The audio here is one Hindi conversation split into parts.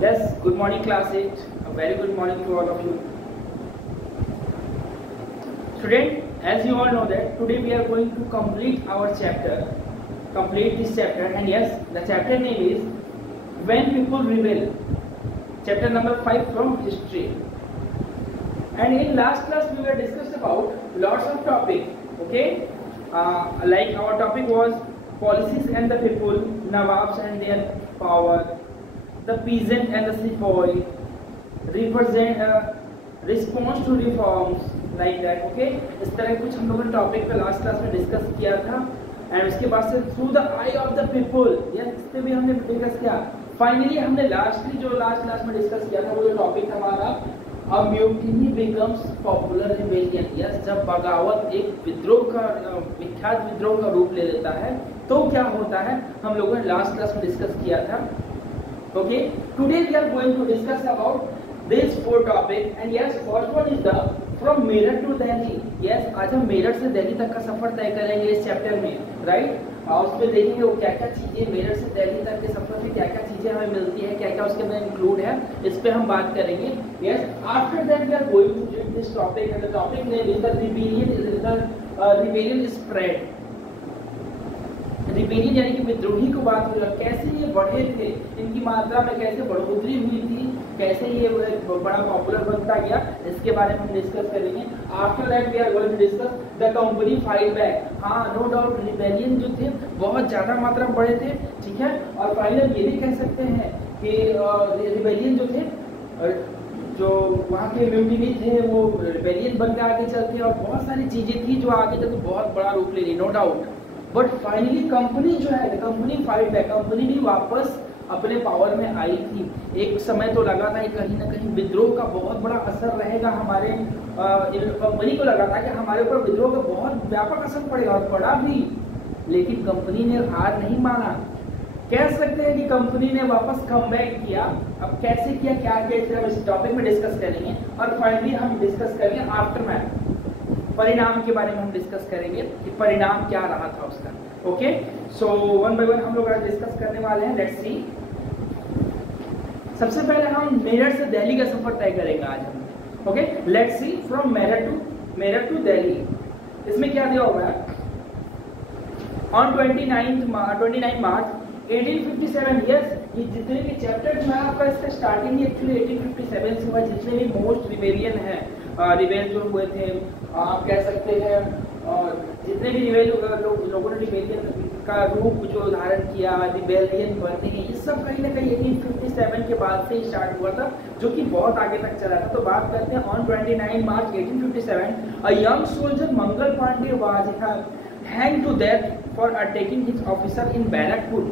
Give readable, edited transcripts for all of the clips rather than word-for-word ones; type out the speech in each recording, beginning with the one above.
Yes, good morning class 8. A very good morning to all of you. Student, as you all know that today we are going to complete this chapter, and yes, the chapter name is When People Rebel. Chapter number 5 from history. And in last class we were discussed about lots of topic. Okay, like our topic was policies and the people, Nawabs and their power, the peasant and the sepoy, response to reforms, like that. Okay, इस तरह कुछ हम लोगों ने टॉपिक पे लास्ट क्लास में डिस्कस किया था. एंड उसके बाद से through the I of the people, yes, इस पे भी हमने डिस्कस किया. फाइनली हमने लास्ट क्लास में डिस्कस किया था वो जो टॉपिक हमारा A mutiny becomes popular rebellion. Yes, जब बगावत एक विद्रोह का विख्यात विद्रोह का रूप ले लेता है तो क्या होता है, हम लोगों ने लास्ट क्लास में डिस्कस किया था. Okay, today we are going to discuss about this 4 topic. And yes, first one is the from Meerut to Delhi. यस, आज हम मेरठ से दिल्ली तक का सफर तय करेंगे इस चैप्टर में, राइट. और उसमें देखेंगे वो क्या क्या चीजें मेरठ से दिल्ली तक के सफर में क्या क्या चीजें हमें मिलती है, क्या क्या उसके अंदर इंक्लूड है, इस पे हम बात करेंगे. Yes, after that we are going to read this topic and the topic name is the rebellion spread. Rebellion यानी कि विद्रोही को बात हो रहा, कैसे ये बढ़े थे, इनकी मात्रा में कैसे बढ़ोतरी हुई थी, कैसे ये बड़ा पॉपुलर बनता गया, इसके बारे में हम डिस्कस करेंगे. After that we are going to discuss the company fight back. हाँ, नो डाउट रिबेलियन जो थे बहुत ज्यादा मात्रा में बढ़े थे, ठीक है. और फाइनल ये भी कह सकते हैं कि रिबेलियन जो थे, जो वहाँ के म्यूटिनी थे, वो रिबेलियन बन के आगे चलते, और बहुत सारी चीजें थी जो आगे चलकर बहुत बड़ा रूप ले ली, no doubt. But finally company जो है, कंपनी फाइट बैक, कंपनी भी वापस अपने पावर में आई थी. एक समय तो लगा था कि कहीं ना कहीं विद्रोह का बहुत बड़ा असर रहेगा हमारे कंपनी को लगा था कि हमारे ऊपर विद्रोह का बहुत व्यापक असर पड़ेगा, और पड़ा भी. लेकिन कंपनी ने हार नहीं माना. कह सकते हैं कि कंपनी ने वापस कमबैक किया. अब कैसे किया, क्या किया, हम इस टॉपिक में डिस्कस करेंगे. और फाइनली हम डिस्कस करेंगे आफ्टरमैथ, परिणाम के बारे में हम डिस्कस करेंगे कि परिणाम क्या रहा था उसका. Okay, so one by one हम लोग आज डिस्कस करने वाले हैं. Let's see. सबसे पहले हम मेरठ से दिल्ली का सफर तय करेंगे आज हम. Okay, let's see from Meerut to Delhi. इसमें क्या दिया हुआ है, ऑन 29 मार्च 1857. यस, ये जितने भी चैप्टर जो है आपका इसका स्टार्टिंग एक्चुअली 1857 से हुआ. जितने भी मोस्ट रिबेलियन है, रिबेल जो हुए थे, आप कह सकते हैं, जितने भी रिबेल लोगों ने रिबेलियन का रूप जो धारण किया, रिबेलियन बने, ये सब कहीं ना कहीं 1857 के बाद से ही स्टार्ट हुआ था, जो कि बहुत आगे तक चला था. तो बात करते हैं on 29 March 1857, a young soldier Mangal Pandey was hanged to death for attacking his officer in Barrackpore.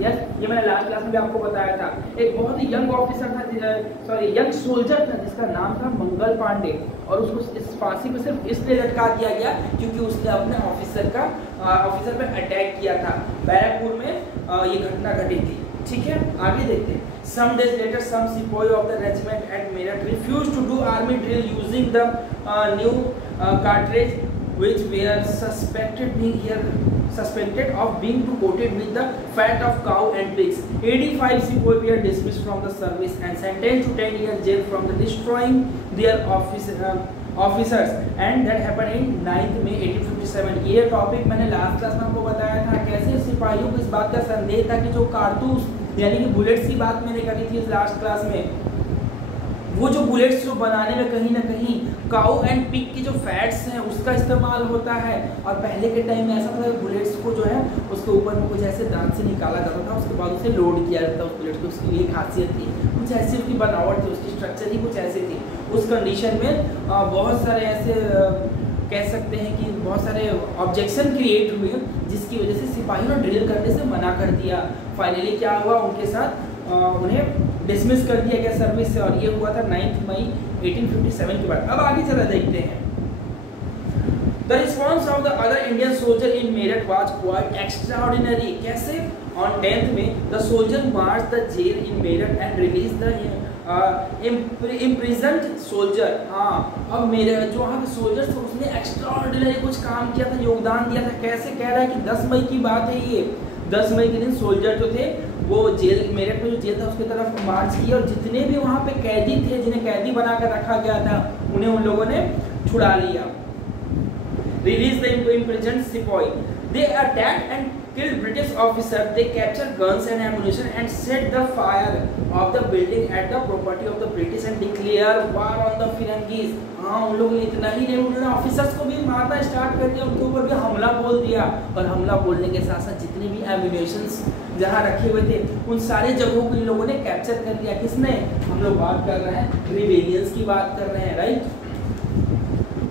यस, ये मैंने लास्ट क्लास में भी आपको बताया था. एक बहुत ही यंग ऑफिसर था, यंग सोल्जर था, जिसका नाम था मंगल पांडे, और उसको इस फांसी पे सिर्फ इसलिए लटका दिया गया क्योंकि उसने अपने ऑफिसर पे अटैक किया था. बैरकपुर में ये घटना घटी थी. ठीक है, आगे देखते हैं. Some days later, some sepoy of the regiment at Meerut refused to do army drill using the new cartridge, which were suspected of being coated with the fat of cow and pigs. 85 sepoy were dismissed from the service and sentenced to 10 years jail from the destroying their officers, and that happened in 9th May 1857. ये टॉपिक मैंने लास्ट क्लास में आपको बताया था, कैसे सिपाहियों को इस बात का संदेह था कि जो कारतूस यानी कि बुलेट्स की बात मैंने करी थी इस लास्ट क्लास में, वो जो बुलेट्स जो बनाने में कहीं ना कहीं काऊ एंड पिग की जो फैट्स हैं उसका इस्तेमाल होता है. और पहले के टाइम में ऐसा था कि बुलेट्स को जो है उसके ऊपर में कुछ ऐसे दांत से निकाला जाता था, उसके बाद उसे लोड किया जाता था उस बुलेट को. उसकी एक खासियत थी, कुछ ऐसी उसकी बनावट थी, उसकी स्ट्रक्चर ही कुछ ऐसी थी. उस कंडीशन में बहुत सारे ऐसे कह सकते हैं कि बहुत सारे ऑब्जेक्शन क्रिएट हुए, जिसकी वजह से सिपाहियों ने ड्रिल करने से मना कर दिया. फाइनली क्या हुआ, उनके साथ उन्हें डिसमिस कर दिया गया सर्विस से, और ये हुआ था 9 मई 1857 के बाद. अब आगे चला देखते हैं. The response of the other Indian soldier in Meerut was quite extraordinary. कैसे? On 10th May, the soldier marched the jail in Meerut and released the imprisoned soldier. हाँ, अब मेरे जो वहाँ के सोल्जर थे उसने एक्स्ट्राऑर्डिनरी कुछ काम किया था, योगदान दिया था. कैसे? कह रहा है कि 10 मई की बात है ये. 10 मई के दिन सोल्जर जो थे वो जेल, मेरठ में जो जेल था उसकी तरफ मार्च किया और जितने भी वहाँ पे कैदी थे जिन्हें कैदी बनाकर रखा गया था उन्हें उन लोगों ने छुड़ा लिया। Release the imprisoned sipahi, they attacked and killed British officer, they captured guns and ammunition and set the fire of the building at the property of the British and declare war on the Firangis। हाँ, उन लोगों ने इतना ही नहीं, उन्होंने ऑफिसर्स को भी मारना स्टार्ट कर दिया, उनके ऊपर भी हमला बोल दिया और हमला बोलने के साथ साथ जितने भी एम्यूनेशंस जहाँ रखे हुए थे उन सारे जगहों को इन लोगों ने कैप्चर कर लिया। किसने? हम लोग बात कर रहे हैं रिबेलियंस की बात कर रहे हैं, राइट।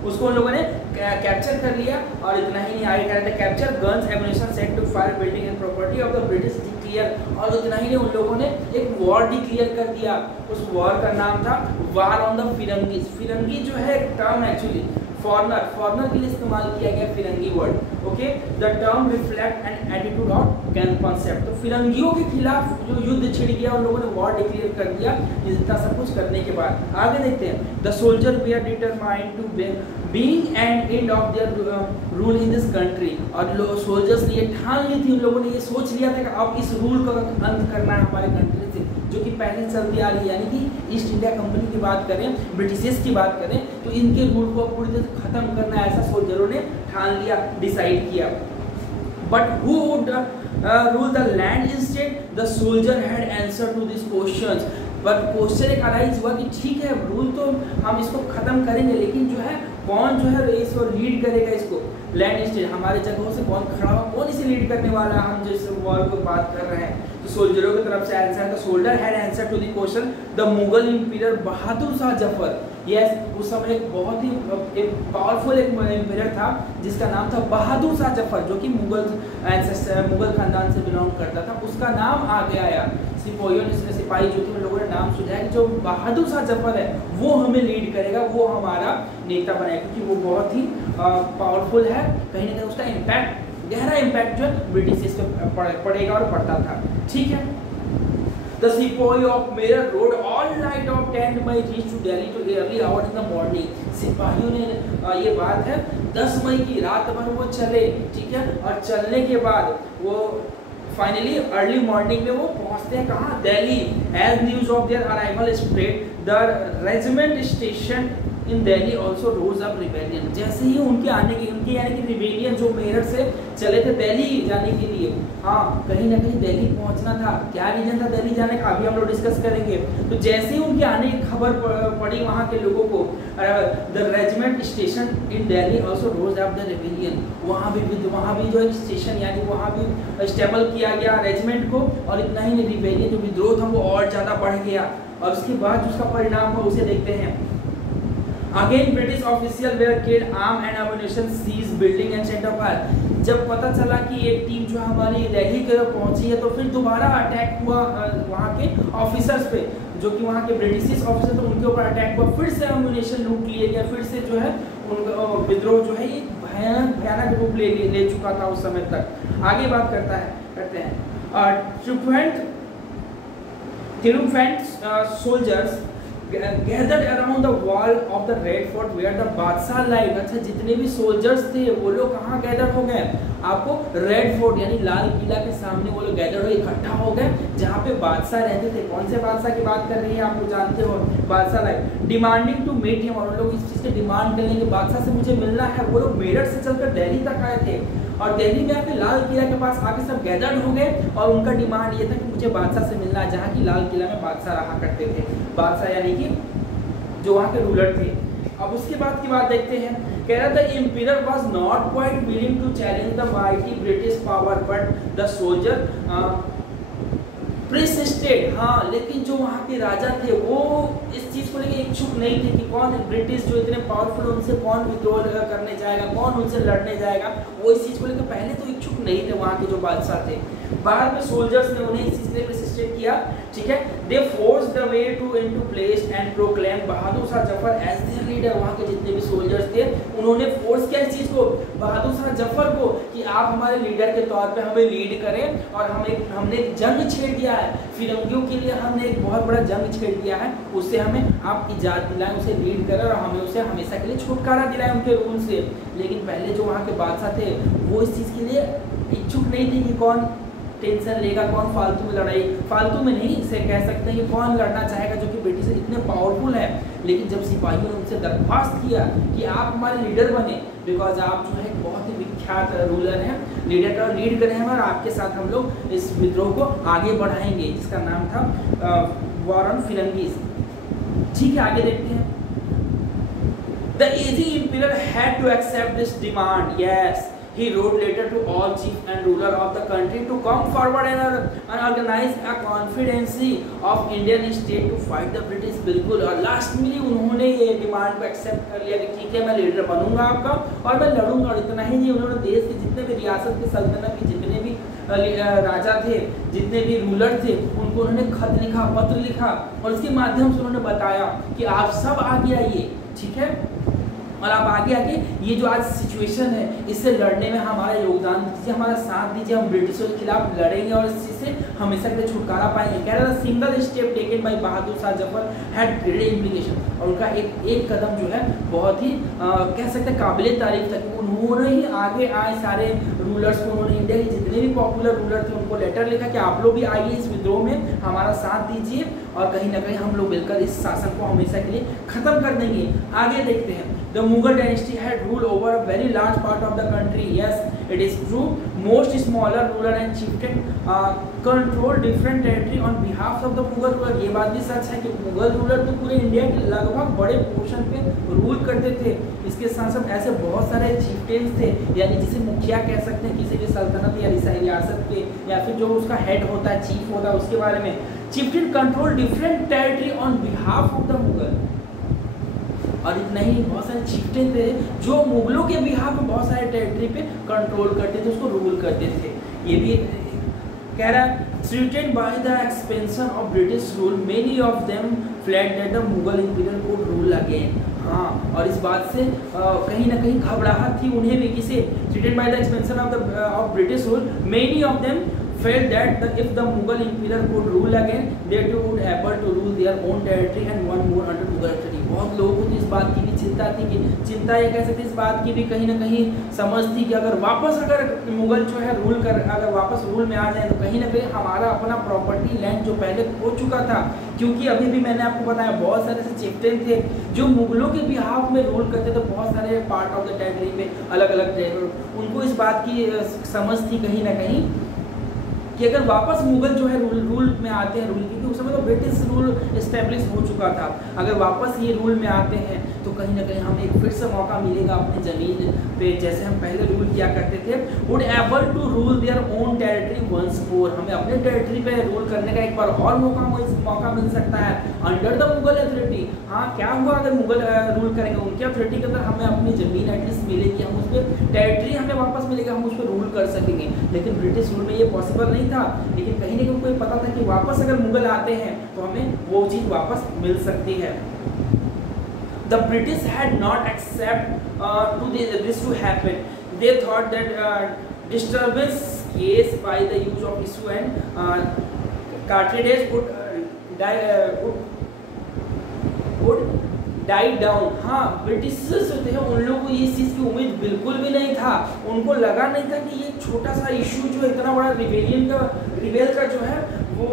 उसको उन लोगों ने कैप्चर कर लिया और इतना ही नहीं, आगे कह रहे थे capture guns ammunition set to fire building and property of the British declare, और इतना ही नहीं उन लोगों ने एक वॉर डिक्लेयर कर दिया। उस वॉर का नाम था वार ऑन द फिरंगीज। फिरंगी जो है एक टर्म एक्चुअली फॉरनर के लिए इस्तेमाल किया गया फिरंगी word, okay. The term reflect an attitude of concept. तो फिरंगियों के खिलाफ जो युद्ध छिड़ गया उन लोगों ने वॉर डिक्लेयर कर दिया इतना सब कुछ करने के बाद। आगे देखते हैं, the soldier we are determined to being end end of their rule in this country. और सोल्जर्स ने ये ठान ली थी, उन लोगों ने ये सोच लिया था कि अब इस रूल का अंत करना है हमारे कंट्री से, जो कि पहले चलती आ रही है। यानी कि ईस्ट इंडिया कंपनी की बात करें, ब्रिटिशर्स की बात करें, तो इनके रूल को पूरी तरह से खत्म करना है, ऐसा सोल्जरों ने ठान लिया, डिसाइड किया। But who would rule the land instead? The soldier had answer to this questions. But question एक अराइज हुआ कि ठीक है रूल तो हम इसको खत्म करेंगे, लेकिन जो है कौन जो है इसको लीड करेगा, इसको लैंड स्टेट हमारे जगहों से कौन खड़ा हुआ, कौन इसे लीड करने वाला है, हम जिस वॉर को बात कर रहे हैं। तो सोल्जरों की तरफ से answer, the soldier had answer to the question the Mughal emperor Bahadur Shah Zafar. यस, उस समय एक बहुत ही एक पावरफुल एक एम्पायर था जिसका नाम था बहादुर शाह जफर, जो कि मुगल खानदान से बिलोंग करता था। उसका नाम आ गया यार, सिपाही जो थे उन लोगों ने नाम सुझाया कि जो बहादुर शाह जफर है वो हमें लीड करेगा, वो हमारा नेता बनाएगा, क्योंकि वो बहुत ही पावरफुल है। कहीं ना कहीं उसका इम्पैक्ट, गहरा इम्पैक्ट जो है ब्रिटिश पे पड़ेगा और पड़ता था, ठीक है। The Sepoy of Meerut rode all night of 10 May reached to Delhi to early hours in the morning। सिपाहियों ने ये बात है 10 मई की रात भर वो चले, ठीक है, और चलने के बाद वो फाइनली अर्ली मॉर्निंग में वो पहुंचते हैं कहाँ? Delhi. As news of their arrival spread the regiment station in Delhi also rose up rebellion. जैसे ही उनके आने की, उनके यानी कि रिबेलियन जो मेरठ से चले थे दिल्ली जाने के लिए, हाँ कहीं ना कहीं दिल्ली पहुंचना था। क्या रीजन था दिल्ली जाने का, अभी हम लोग डिस्कस करेंगे। तो जैसे ही उनके आने की खबर पड़ी वहाँ के लोगों को, the regiment station in Delhi also rose up the rebellion. वहाँ भी जो एक स्टेशन यानी वहाँ भी स्टेबल किया गया रेजिमेंट को, और इतना ही नहीं रिबेलियन जो विद्रोह था वो और ज़्यादा बढ़ गया। और उसके बाद उसका परिणाम हुआ उसे देखते हैं। Again British officials were killed, arms and ammunition seized, building and set fire। जब पता चला कि एक टीम जो हमारी दिल्ली की तरफ पहुंची है, तो फिर दोबारा अटैक हुआ वहाँ के ऑफिसर्स पे, जो कि वहाँ के ब्रिटिश ऑफिसर थे उनके ऊपर अटैक हुआ। फिर से एम्यूनेशन लूट लिए गया, फिर से जो है उनका विद्रोह जो है ये भयानक रूप ले चुका था उस समय तक। आगे बात करते हैं triumphant soldiers gathered around the wall of the Red Fort where the बादशाह लाइव। अच्छा, जितने भी सोल्जर्स थे वो लोग कहाँ गैदर हो गए? आपको रेड फोर्ट यानी लाल किला के सामने वो लोग गैदर हो, इकट्ठा हो गए, जहाँ पे बादशाह रहते थे। कौन से बादशाह की बात कर रही है आप लोग जानते हो? बादशाह live. Demanding to meet him, और लोग इस चीज़ के डिमांड करेंगे कि बादशाह से मुझे मिलना है। वो लोग मेरठ से चलकर दिल्ली तक आए थे और दिल्ली में आके लाल किला के पास आके सब गैदर्ड हो गए, और उनका डिमांड ये था कि मुझे बादशाह से मिलना है, जहाँ की लाल किला में बादशाह रहा करते थे। बादशाह यानी कि जो वहाँ के रूलर थे। अब उसके बाद की बात देखते हैं। कह रहा था empire was not quite willing to challenge the mighty British power but the soldier persisted. हाँ, लेकिन जो वहाँ के राजा थे वो इस चीज़ को लेकर इच्छुक नहीं थे कि कौन ब्रिटिश जो इतने पावरफुल, उनसे कौन विद्रोह करने जाएगा, कौन उनसे लड़ने जाएगा। वो इस चीज़ को लेकर पहले तो इच्छुक नहीं थे वहाँ के जो बादशाह थे। बाद में सोल्जर्स ने उन्हें इस चीज़ के लिए प्रेसिस्टेड किया, ठीक है। They force the way to into place and proclaim Bahadur Shah Zafar as their leader. वहाँ के जितने भी सोल्जर्स थे उन्होंने फोर्स किया इस चीज़ को, बहादुर शाह जफर को, कि आप हमारे लीडर के तौर पे हमें लीड करें। और हमने जंग छेड़ दिया है फिरंगियों के लिए, हमने एक बहुत बड़ा जंग छेड़ दिया है, उससे हमें आप इजाज़त दिलाएं, उसे लीड करें और हमें उसे हमेशा के लिए छुटकारा दिलाएं उनके रूल से। लेकिन पहले जो वहाँ के बादशाह थे वो इस चीज़ के लिए इच्छुक नहीं थे कि कौन टेंशन लेगा, कौन फालतू में लड़ाई, फालतू में नहीं इसे कह सकते हैं कि कौन लड़ना चाहेगा जो कि ब्रिटिश इतने पावरफुल है। लेकिन जब सिपाहियों ने उनसे दरख्वास्त किया कि आप हमारे लीडर बने, बिकॉज आप जो है बहुत ही विख्यात रूलर हैं, लीडर का लीड करें हम और आपके साथ हम लोग इस विद्रोह को आगे बढ़ाएंगे, जिसका नाम था वॉर ऑन फिरंगीज। ठीक है, आगे देखते हैं। The easy emperor had to accept this demand. Yes, he wrote letter to all chief and ruler of the country to come forward and organize a conference of Indian state to fight the British। बिल्कुल, और लास्ट में उन्होंने ये डिमांड को एक्सेप्ट कर लिया कि ठीक है मैं लीडर बनूंगा आपका और मैं लड़ूंगा। और इतना ही नहीं, उन्होंने देश के जितने भी रियासत के सल्तनत के जितने भी राजा थे, जितने भी रूलर थे, उनको उन्होंने खत लिखा, पत्र लिखा और उसके माध्यम से उन्होंने बताया कि आप सब आगे आइए, ठीक है, और आप आगे आके ये जो आज सिचुएशन है इससे लड़ने में हमारा योगदान दीजिए, हमारा साथ दीजिए, हम ब्रिटिशों के खिलाफ लड़ेंगे और इस चीज़ से हमेशा के लिए छुटकारा पाएंगे। कह रहा था single step taken by Bahadur Shah Zafar had great implication. और उनका एक कदम जो है बहुत ही कह सकते हैं काबिले तारीफ था कि उन्होंने ही आगे आए सारे रूलर्स को, उन्होंने इंडिया के जितने भी पॉपुलर रूलर थे उनको लेटर लिखा कि आप लोग भी आइए इस विद्रोह में हमारा साथ दीजिए और कहीं ना कहीं हम लोग मिलकर इस शासन को हमेशा के लिए खत्म कर देंगे। आगे देखते हैं। The Mughal dynasty had ruled over a very large part of the country. Yes, it is true. Most smaller ruler and chieftain controlled different territory on behalf of the Mughal ruler. ये बात भी सच है कि मुगल रूलर तो पूरे इंडिया के लगभग बड़े पोर्शन पे रूल करते थे। इसके साथ साथ ऐसे बहुत सारे chieftains थे, यानी जिसे मुखिया कह सकते हैं किसी भी सल्तनत या रियासत के, या फिर जो उसका हेड होता है, चीफ होता है, उसके बारे में। Chieftain controlled different territory on behalf of the Mughal। और इतना ही बहुत सारे चीफ्टेन थे जो मुगलों के बिहाफ में बहुत सारे टेरिटरी पे कंट्रोल करते थे, उसको रूल करते थे। ये भी कह रहा है threatened by the expansion of British rule, many of them fled that the Mughal imperial could rule again। हाँ, और इस बात से कहीं ना कहीं घबराहट थी उन्हें भी, किसे, threatened by the expansion of British rule, many of them felt that if the Mughal emperor could rule again, they too would able to rule their own territory and one more under Mughal authority। बहुत लोगों को तो इस बात की भी चिंता थी कि चिंता ये कह सकते इस बात की भी कहीं ना कहीं समझ थी कि अगर वापस अगर मुगल जो है रूल कर अगर वापस रूल में आ जाए तो कहीं ना कहीं हमारा अपना प्रॉपर्टी लैंड जो पहले हो चुका था, क्योंकि अभी भी मैंने आपको बताया बहुत सारे ऐसे चिफ्टेन थे जो मुगलों के बिहाफ में रूल करते थे, बहुत सारे पार्ट ऑफ द टेरिटरी में अलग अलग थे। उनको इस बात की समझ थी कहीं ना कहीं कि अगर वापस मुगल जो है रूल में आते हैं, रूल क्योंकि उस समय तो ब्रिटिश रूल इस्टेब्लिश हो चुका था, अगर वापस ये रूल में आते हैं तो कहीं ना कहीं हमें एक फिर से मौका मिलेगा अपनी ज़मीन पे जैसे हम पहले रूल किया करते थे। Would able to rule their own territory once more, हमें अपने टेरिटरी पे रूल करने का एक बार और मौका मिल सकता है अंडर द मुगल अथॉरिटी। हाँ, क्या हुआ अगर मुगल रूल करेंगे, उनके अथॉरिटी के अंदर हमें अपनी ज़मीन एटलीस्ट मिलेगी, हम उस पर टेरिटरी हमें वापस मिलेगा, हम उस पर रूल कर सकेंगे। लेकिन ब्रिटिश रूल में ये पॉसिबल नहीं था, लेकिन कहीं ना कहीं उनको पता था कि वापस अगर मुगल आते हैं तो हमें वो चीज़ वापस मिल सकती है। The British had not accept this to happen. They thought that disturbance caused by the use of issue and cartridges would die down। हाँ, ब्रिटिशर्स होते हैं उन लोगों को इस चीज़ की उम्मीद बिल्कुल भी नहीं था, उनको लगा नहीं था कि ये छोटा सा इशू जो इतना बड़ा रिबेल का जो है वो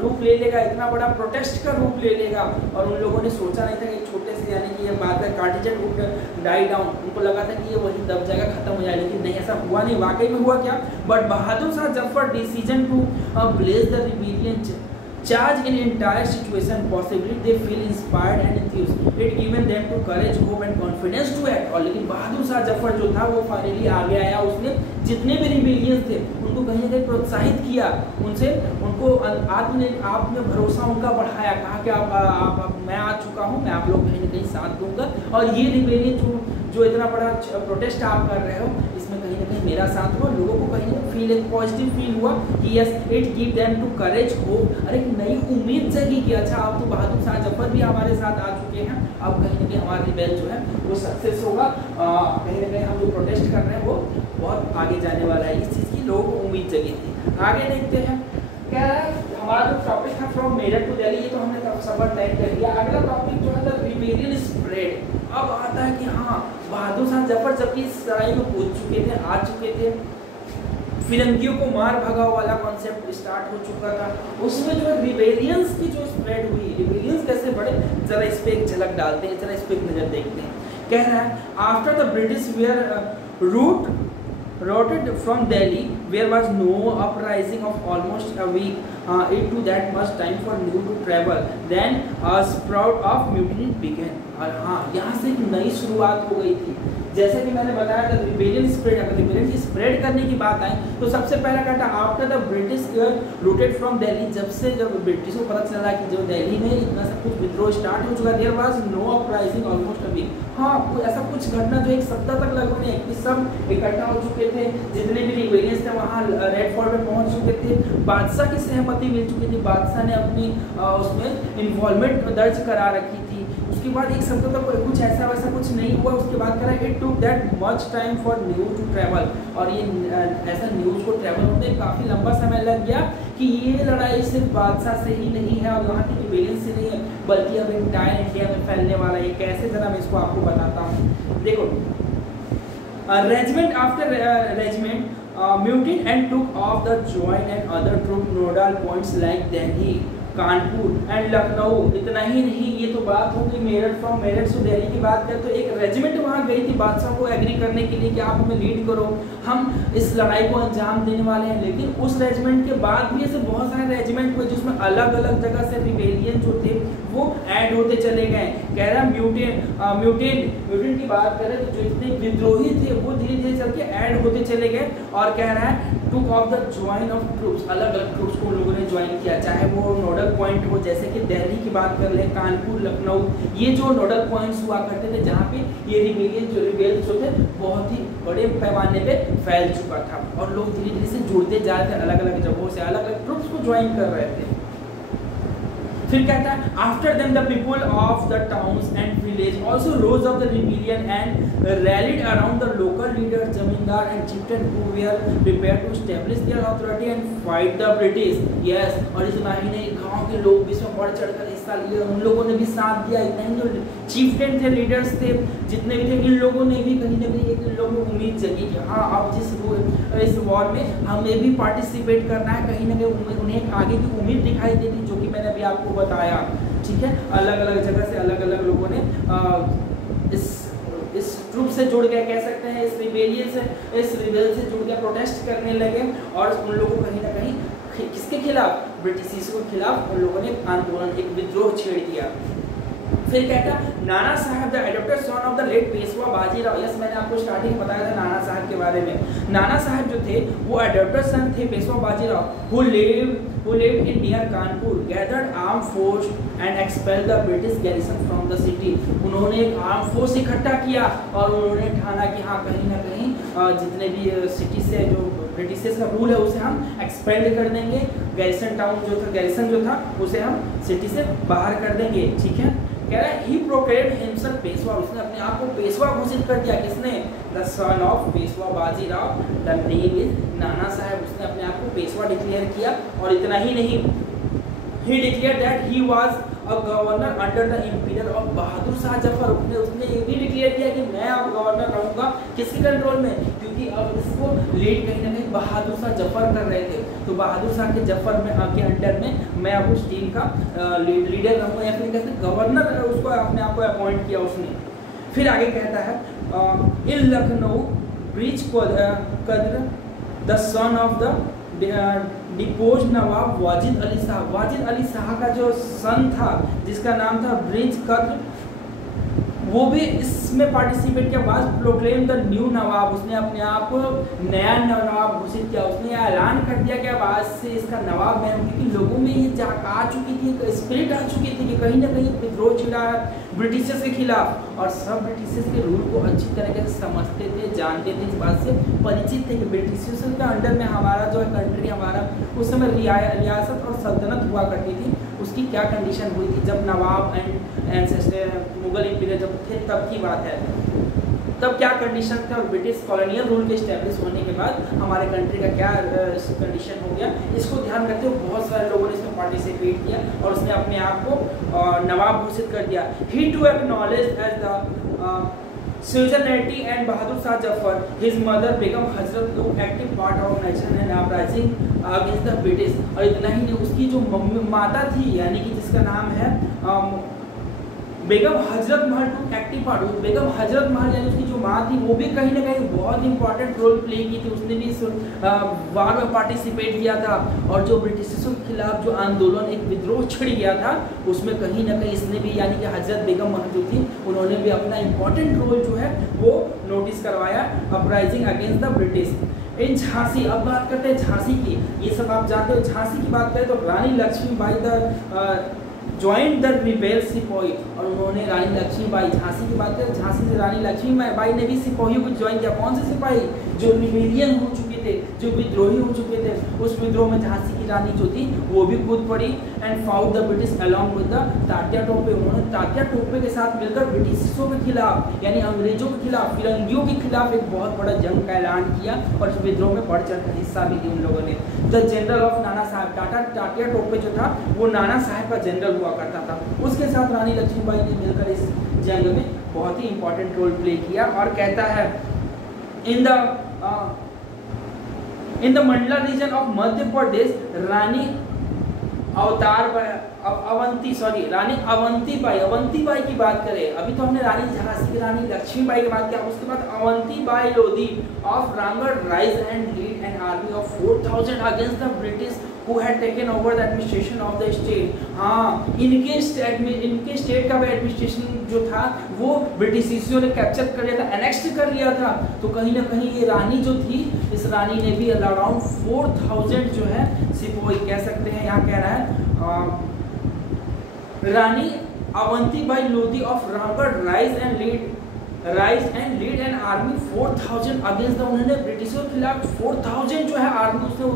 रूप ले लेगा, इतना बड़ा प्रोटेस्ट का रूप ले लेगा। और उन लोगों ने सोचा नहीं था कि छोटे से यानी कि ये बात है कार्टिजन वुड डाई डाउन, उनको लगा था कि ये वही दब जाएगा, खत्म हो जाएगा, लेकिन नहीं, ऐसा हुआ नहीं। वाकई में हुआ क्या, but Bahadur Shah Zafar decision to blaze the rebellion charge in entire situation, possibly they feel inspired and enthused, it given them to courage, hope and confidence to act। और लेकिन बहादुर शाह जफर जो था वो फाइनली आगे आया, उसने जितने भी रिबेलियंस थे उनको कहीं ना कहीं प्रोत्साहित किया, उनको आत्म भरोसा उनका बढ़ाया, कहा कि आप मैं आ चुका हूँ, मैं आप लोग कहीं ना कहीं साथ दूंगा और ये रिबेलियन जो इतना बड़ा प्रोटेस्ट आप कर रहे हो इसमें कहीं ना कहीं मेरा साथ हो। लोगों को कहीं ना फील एक पॉजिटिव फील हुआ कि yes it give them to courage, hope, अरे एक नई उम्मीद जगी कि अच्छा अब तो बहादुर शाह जफर भी हमारे साथ आ चुके हैं, अब कहीं ना कहीं हमारा रिबेल जो है वो सक्सेस होगा, कहीं ना कहीं हम जो प्रोटेस्ट कर रहे हैं वो बहुत आगे जाने वाला है, इस चीज़ की लोगों को उम्मीद जगी थी। आगे देखते हैं क्या है हमारा जो टॉपिक था फ्रॉम मेरठ टू दिल्ली, ये तो हमने सफर तय कर लिया। अगला टॉपिक जो है द रिबेलियन स्प्रेड। अब आता है कि हाँ बहादुर शाह जफर जबकि इस लड़ाई में कूद चुके थे, आ चुके थे, फिरंगियों को मार भगाओ वाला कॉन्सेप्ट स्टार्ट हो चुका था। उसमें जो रिबेलियंस की जो स्प्रेड हुई, रिबेलियंस कैसे बढ़े, जरा इस पे एक झलक डालते हैं, जरा इस पे एक नजर देखते हैं। कह रहा है after the British were routed from Delhi, where was no uprising of almost a week. It took that much time for news to travel. Then a sprout of mutiny began. और हाँ, यहाँ से एक नई शुरुआत हो गई थी। जैसे कि मैंने बताया था रिबेलियन स्प्रेड, अगर रिबेलियन की स्प्रेड करने की बात आए तो सबसे पहला क्या था, after the British rooted from Delhi, जब ब्रिटिश को पता चला कि जो दिल्ली में इतना सब कुछ विद्रोह स्टार्ट हो चुका, there was no uprising almost a week. हाँ, ऐसा कुछ घटना जो एक सप्ताह तक लगभग नहीं, कि सब इकट्ठा हो चुके थे, जितने भी रिबेलियंस थे वहाँ रेड फोर्ट में पहुँच चुके थे, बादशाह की सहमति मिल चुकी थी, बादशाह ने अपनी उसमें इन्वॉल्वमेंट दर्ज करा रखी थी। उसके बाद एक सप्ताह तक कुछ ऐसा वैसा कुछ नहीं हुआ। उसके बाद कह रहा है it took that much time for news to travel, और ये ऐसा न्यूज़ को ट्रैवल होने में काफ़ी लंबा समय लग गया कि ये लड़ाई सिर्फ बादशाह से ही नहीं है और यहाँ की रिबेलियन से नहीं है, बल्कि अब इंटायर इंडिया में फैलने वाला है। कैसे, जरा मैं इसको आपको बताता हूँ। देखो, regiment after regiment muted and took off the joint and other troop nodal points like Delhi, Kanpur and Lucknow. इतना ही नहीं, ये तो बात हो गई मेरठ, फ्रॉम मेरठ से दिल्ली की बात करें तो एक रेजिमेंट वहाँ गई थी बादशाह को एग्री करने के लिए कि आप हमें लीड करो, हम इस लड़ाई को अंजाम देने वाले हैं। लेकिन उस रेजिमेंट के बाद भी ऐसे बहुत सारे रेजिमेंट हुए जिसमें अलग अलग जगह से रिबेलियन जो थे वो ऐड होते चले गए। कह रहा म्यूटेंट की बात करें तो जो इतने विद्रोही थे वो धीरे धीरे चल के ऐड होते चले गए। और कह रहा है took off the join of troops, अलग अलग ट्रूप्स को लोगों ने ज्वाइन किया, चाहे वो नोडल पॉइंट हो, जैसे कि दिल्ली की बात कर ले, कानपुर, लखनऊ, ये जो नोडल पॉइंट्स हुआ करते थे जहाँ पे ये रिबेल्स जो थे बहुत ही बड़े पैमाने पे फैल चुका था और लोग धीरे धीरे से जुड़ते जा रहे थे, अलग अलग जगहों से अलग अलग ट्रूप्स को ज्वाइन कर रहे थे। फिर कहता है after them the people of the towns and village also rose of the rebellion and rallied around the local leaders, zamindar and chieftain who were prepared to establish their authority and fight the British. Yes, और इतना ही नहीं, गांव के लोग भी इसमें बढ़ चढ़कर हिस्सा लिए, उन लोगों ने भी साथ दिया। इतना ही जो चीफ्टन थे, लीडर्स थे, जितने भी थे, इन लोगों ने भी कहीं ना कहीं एक इन लोगों को उम्मीद जगी कि हाँ अब इस वॉर में हमें भी पार्टिसिपेट करना है। कहीं ना कहीं उन्हें आगे की उम्मीद दिखाई देती, जो कि मैंने अभी आपको बताया। ठीक है, अलग अलग जगह से अलग अलग लोगों ने इस ट्रूप से जुड़ गए, कह सकते हैं इस रिबेलियन से जुड़ गए, प्रोटेस्ट करने लगे और उन लोगों को कहीं ना कहीं किसके खिलाफ, ब्रिटिश के खिलाफ उन लोगों ने आंदोलन, एक विद्रोह छेड़ दिया। फिर कहता Nana Sahib the adopted son of the late Peshwa Bajirao. यस, मैंने आपको स्टार्टिंग में बताया था नाना साहब के बारे में। नाना साहब जो थे वो एडॉप्टेड सन थे Peshwa Bajirao, who lived in near Kanpur, gathered armed force and expelled the British garrison from the city। उन्होंने एक आर्म फोर्स इकट्ठा किया और उन्होंने ठाना कि हाँ कहीं ना कहीं जितने भी सिटी से जो ब्रिटिशर्स का रूल है उसे हम एक्सपेंड कर देंगे, गैरिसन जो था उसे हम सिटी से बाहर कर देंगे। ठीक है, कह रहा है ही प्रोक्लेम्ड हिमसेल्फ पेशवा, उसने अपने आप को पेशवा घोषित कर दिया। किसने? The son of Peshwa Bajirao, the name is नाना साहब। उसने अपने आप को पेशवा डिक्लेयर किया और इतना ही नहीं, he declared that he was a governor under the imperial of बहादुर शाह जफर। उसने ये भी डिक्लेयर किया कि मैं अब गवर्नर रहूंगा, किसके कंट्रोल में, क्योंकि अब इसको लीड कहीं ना कहीं बहादुर शाह जफर कर रहे थे, तो बहादुर शाह के जफर में के अंडर में मैं अब उस टीम का लीडर रहूँगा, या फिर कहते गवर्नर उसको अपने आप को अपॉइंट किया उसने। फिर आगे कहता है in Lucknow Birjis Qadr the son of the deposed nawab Wajid Ali Shah. Wajid Ali Shah का जो सन था जिसका नाम था ब्रिज कद्र, वो भी इसमें पार्टिसिपेट किया। बाद प्रोक्लेम द न्यू नवाब, उसने अपने आप को नया नवाब घोषित किया। उसने ऐलान कर दिया कि अब आज से इसका नवाब मैं हूँ, क्योंकि लोगों में ये आ चुकी थी, स्पिरिट आ चुकी थी कि कहीं ना कहीं विद्रोह छिड़ा है ब्रिटिशर्स के खिलाफ, और सब ब्रिटिशर्स के रूल को अच्छी तरीके से समझते थे, जानते थे, इस बात से परिचित थे कि ब्रिटिशर्स के अंडर में हमारा जो है कंट्री, हमारा उस समय रियासत और सल्तनत हुआ करती थी, उसकी क्या कंडीशन हुई थी जब नवाब एंड एंसेस्टर मुगल इंपीरियर जब थे, तब की बात है। तब क्या कंडीशन थे और ब्रिटिश कॉलोनियल रूल के इस्टेब्लिश होने के बाद हमारे कंट्री का क्या कंडीशन हो गया, इसको ध्यान रखते हुए बहुत सारे लोगों ने इसमें पार्टिसिपेट किया और उसने अपने आप को नवाब घोषित कर दिया। He to acknowledge as the Suzannetti and Bahadur Shah Jafar, his mother Begum Hazrat took active part of nation and uprising against the British। और इतना ही नहीं, उसकी जो माता थी यानी कि जिसका नाम है Begum Hazrat Mahal to active part. Begum Hazrat Mahal यानी उसकी जो माँ थी वो भी कहीं ना कहीं बहुत इंपॉर्टेंट रोल प्ले की थी। उसने भी इस वार में पार्टिसिपेट किया था और जो ब्रिटिशर्स के खिलाफ जो आंदोलन एक विद्रोह छिड़ गया था उसमें कहीं ना कहीं इसने भी यानी कि हजरत बेगम महल जो थी उन्होंने भी अपना इंपॉर्टेंट रोल जो है वो नोटिस करवाया अपराइजिंग अगेंस्ट द ब्रिटिश। इन झांसी, अब बात करते हैं झांसी की। ये सब आप जानते हो। झांसी की बात करें तो Rani Lakshmibai the joined the rebel sipahi, और उन्होंने रानी लक्ष्मीबाई, झांसी की बात करें झांसी से रानी लक्ष्मीबाई ने भी सिपाहियों को ज्वाइन किया। कौन से सिपाही? जो रिबेलियन हो चुके थे, जो विद्रोही हो चुके थे। उस विद्रोह में झांसी की रानी जो थी वो भी कूद पड़ी and fought the British along with the Tatya Tope. उन्होंने तात्या टोपे के साथ मिलकर ब्रिटिशों के खिलाफ यानी अंग्रेजों के खिलाफ, फिरंगियों के खिलाफ एक बहुत बड़ा जंग का ऐलान किया और इस विद्रोह में बढ़ चढ़कर हिस्सा भी दिया उन लोगों ने। द जनरल ऑफ नाना साहब, तात्या टोपे जो था वो नाना साहब का जनरल हुआ करता था। उसके साथ रानी लक्ष्मीबाई ने मिलकर इस जंग में बहुत ही इंपॉर्टेंट रोल प्ले किया। और कहता है in the Mandla region of Madhya Pradesh Rani Rani Avantibai की बात करें। अभी तो हमने रानी झांसी की रानी लक्ष्मीबाई की बात किया, उसके बाद Avantibai Lodhi of Ramgarh rise and lead an army of 4000 against the British who had taken over the administration of the state। हाँ, इनके स्टेट का भी एडमिनिस्ट्रेशन जो था वो ब्रिटिशर्सों ने कैप्चर कर लिया था, एनेक्स्ड कर लिया था। तो कहीं ना कहीं ये रानी जो थी, इस रानी ने भी अराउंड 4000 जो है सिपाही कह सकते हैं, यहाँ कह रहा है Rani Avantibai Lodhi of Ramgarh rise and lead an army 4000 against the, उन्होंने ब्रिटिशों के खिलाफ 4000 जो है आर्मी उसने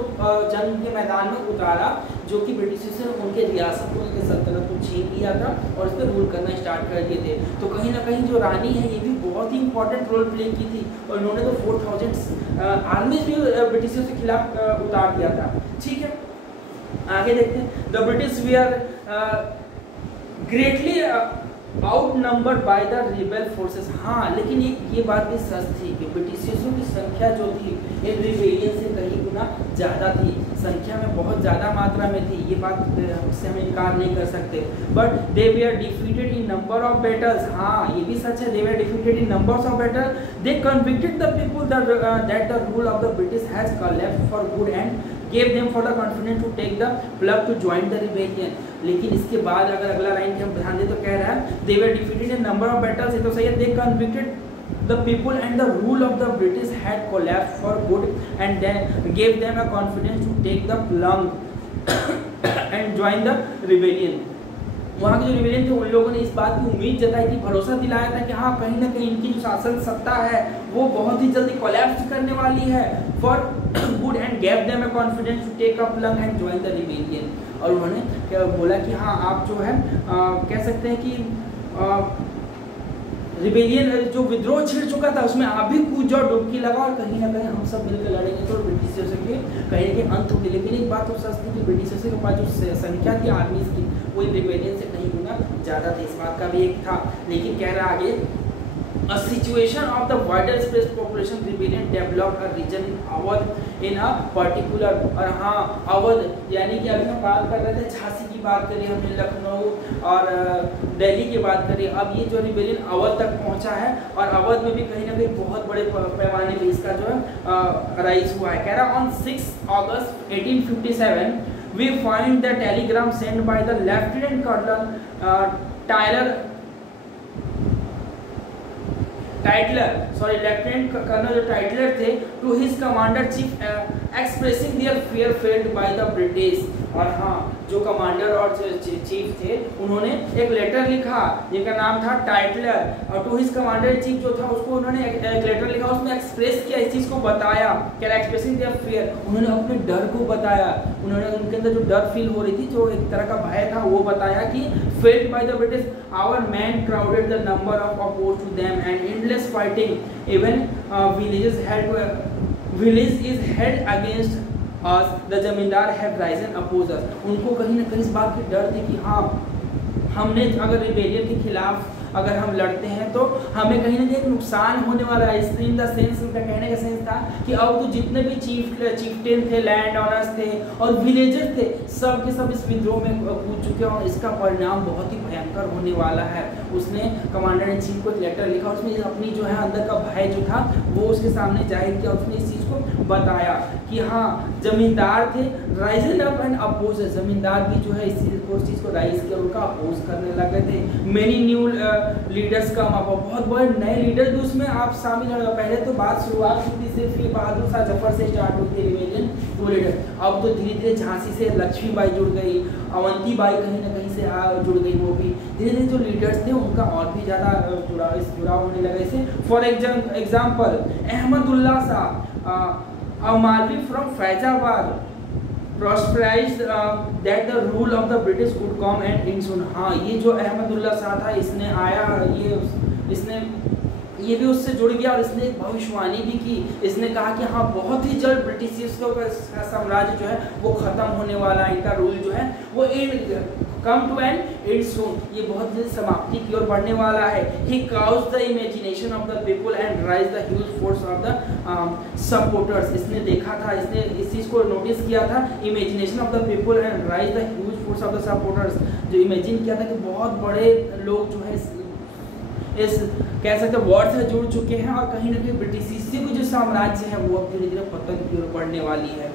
जंग के मैदान में उतारा, जो कि ब्रिटिशर्स ने उनके रियासत को, उनके सल्तनत को छीन लिया था और उस पर रूल करना स्टार्ट कर दिए थे। तो कहीं ना कहीं जो रानी है ये भी बहुत ही इंपॉर्टेंट रोल प्ले की थी और उन्होंने तो 4000 आर्मी भी ब्रिटिशों के खिलाफ उतार दिया था। ठीक है, आगे देखते हैं। The British we are greatly outnumbered by the rebel forces. हाँ, लेकिन ये बात भी सच थी कि ब्रिटिशर्सों की संख्या जो थी इन रिबेलियन से कहीं गुना ज़्यादा थी, संख्या में बहुत ज़्यादा मात्रा में थी। ये बात से हम इनकार नहीं कर सकते। But they were defeated in number of battles. हाँ, ये भी सच है, they were defeated in numbers of battle. They convicted the people that the rule of the British has collapsed for good and gave them for the confidence to take the plug to join the rebellion। लेकिन इसके बाद अगर अगला लाइन के हम ध्यान दें तो कह रहा है they were defeated in number of battles। ये तो सही है। they convicted the people and the rule of the British had collapsed for good and then gave them a confidence to take the plunge and join the rebellion। वहाँ के जो रिबेलियन थे उन लोगों ने इस बात की उम्मीद जताई थी, भरोसा दिलाया था कि हाँ कहीं ना कहीं इनकी जो शासन सत्ता है वो बहुत ही जल्दी कोलैप्स करने वाली है for good and gave them a confidence to take up lung and join the rebellion. और उन्होंने क्या बोला कि हाँ आप जो है कह सकते हैं कि रिबेलियन जो विद्रोह छिड़ चुका था उसमें आप भी कूद जाओ, डुबकी लगाओ और कहीं ना कहीं हम सब मिलकर लड़ेंगे तो ब्रिटिशर्स के कहीं ना कहीं अंत होगी। लेकिन एक बात तो सच थी कि ब्रिटिशर्स के पास जो संख्या थी आर्मी की वो रिबेलियन से कहीं गुना ज़्यादा थी, इस बात का भी एक था। लेकिन कह रहा आगे A situation of the wider spread population rebellion developed a region in Awadh in a particular। और हाँ, अवध यानी कि अभी हम बात कर रहे थे झांसी की बात करी हमने, लखनऊ और दिल्ली की बात करी। अब ये जो रिबेलियन अवध तक पहुंचा है और अवध में भी कहीं ना कहीं बहुत बड़े पैमाने पर इसका जो है राइज हुआ है। कह रहा on 6 August 1857 we find the telegram sent by the Lieutenant Colonel lieutenant colonel जो टाइटलर थे to his commander chief expressing their fear felled by the British. और हाँ, जो कमांडर और चीफ थे उन्होंने एक लेटर लिखा जिनका नाम था टाइटलर, और टू हिज कमांडर चीफ जो था उसको उन्होंने एक लेटर लिखा, उसमें एक्सप्रेस किया, इस चीज़ को बताया, क्या एक्सप्रेसिंग देयर फियर, उन्होंने अपने डर को बताया, उन्होंने उनके अंदर जो डर फील हो रही थी, जो एक तरह का भय था वो बताया कि felled by the British our man crowded the number of oppose to them and endless fighting even village is held against us the zamindar have risen oppose us. उनको कहीं ना कहीं इस बात की डर थी कि हाँ हमने अगर रिबेलियन के खिलाफ अगर हम लड़ते हैं तो हमें कहीं ना कहीं नुकसान होने वाला है। इस इन द सेंस, उनका कहने का सेंस था कि अब तो जितने भी चीफ्टेन थे, लैंड ऑनर्स थे और विलेजर थे, सब के सब इस विद्रोह में कूद चुके हैं और इसका परिणाम बहुत ही भयंकर होने वाला है। उसने कमांडर इन चीफ को एक लेटर लिखा, उसमें अपनी जो है अंदर का भय जो था वो उसके सामने जाहिर किया। उसने इस चीज़ को बताया कि हाँ, जमींदार थे, राइजिंग अप एंड अपोज, जमींदार भी जो है इस चीज़ को राइज किया, उनका अपोज करने लगे थे। मेनी न्यू लीडर्स का बहुत बड़े नए लीडर भी उसमें आप शामिल हो। पहले तो बात शुरुआत हुई थी सिर्फ ये बहादुर शाह जफर से स्टार्ट हुई थी रिबेलियन, वो लीडर। अब तो धीरे धीरे झांसी से लक्ष्मीबाई जुड़ गई, अवंती बाई कहीं ना कहीं से जुड़ गई, वो भी धीरे धीरे जो लीडर्स थे उनका और भी ज़्यादा जुड़ाव होने लगा। इसे for example Ahmadullah Shah Amalvi from Faizabad prosperized that the rule of the British would come and end soon। हाँ, ये जो अहमदुल्ला शाह था, इसने आया, ये भी उससे जुड़ गया और इसने एक भविष्यवाणी भी की। इसने कहा कि हाँ, बहुत ही जल्द ब्रिटिश का साम्राज्य जो है वो खत्म होने वाला है, इनका रूल जो है वो कम टू एंड सून, ये बहुत जल्द समाप्ति की ओर बढ़ने वाला है। He caught the imagination of the people and raise the huge force of the supporters. इसने देखा था, इसने इस चीज़ को नोटिस किया था, imagination of the people and raise the huge force of the supporters. जो इमेजिन किया था कि बहुत बड़े लोग जो है इस कह सकते हैं वॉर से जुड़ चुके हैं और कहीं ना कहीं ब्रिटिश को जो साम्राज्य है वो अब धीरे धीरे पतन की ओर बढ़ने वाली है।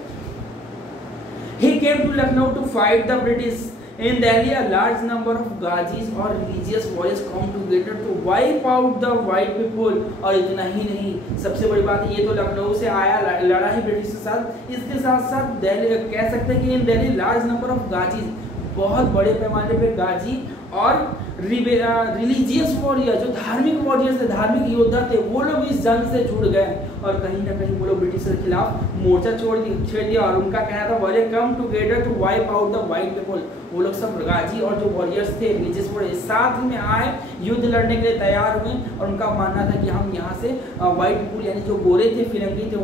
He came to Lucknow to fight the British. In Delhi, a large number of Ghazis or religious warriors come together to wipe out the white people। और इतना ही नहीं, सबसे बड़ी बात ये तो लखनऊ से आया, लड़ा ही ब्रिटिश के साथ, इसके साथ साथ दिल्ली कह सकते हैं कि इन दिल्ली लार्ज नंबर ऑफ गाजीज, बहुत बड़े पैमाने पे गाजी और रिलीजियस वॉरियर, जो धार्मिक वॉरियर्स थे, धार्मिक योद्धा थे, वो लोग इस जंग से जुड़ गए और कहीं ना कहीं वो लोग ब्रिटिश के खिलाफ मोर्चा छेड़ दिया। और उनका कहना था warrior come together to wipe out the white people. वो लोग सब गाजी और जो वॉरियर्स थे, रिलीजियस वॉरियर, साथ में आए, युद्ध लड़ने के लिए तैयार हुए और उनका मानना था कि हम यहाँ से वाइट पीपल यानी जो गोरे थे, फिरंगी थे,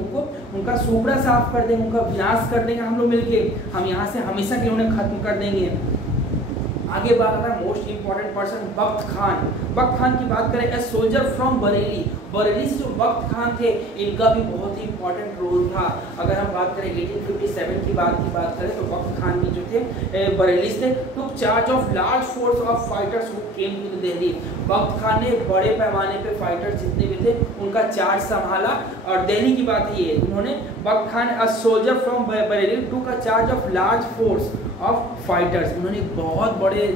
उनका सुपड़ा साफ कर देंगे, उनका विनाश कर देंगे हम लोग मिलके, हम यहाँ से हमेशा के लिए उन्हें खत्म कर देंगे। आगे बात आता है मोस्ट इंपॉर्टेंट पर्सन बख्त खान। बख्त खान की बात करें, a soldier from Bareilly, Bareilly से जो बख्त खान थे इनका भी बहुत ही इंपॉर्टेंट रोल था। अगर हम बात करें 1857 की बात करें तो बख्त खान भी जो थे बरेली से took charge of large force of fighters who came to Delhi. Bakht Khan ने बड़े पैमाने पे फाइटर्स जितने भी थे उनका चार्ज संभाला और दिल्ली की बात ये है, उन्होंने Bakht Khan a soldier from Bareilly took a charge of large force of fighters. उन्होंने बहुत बड़े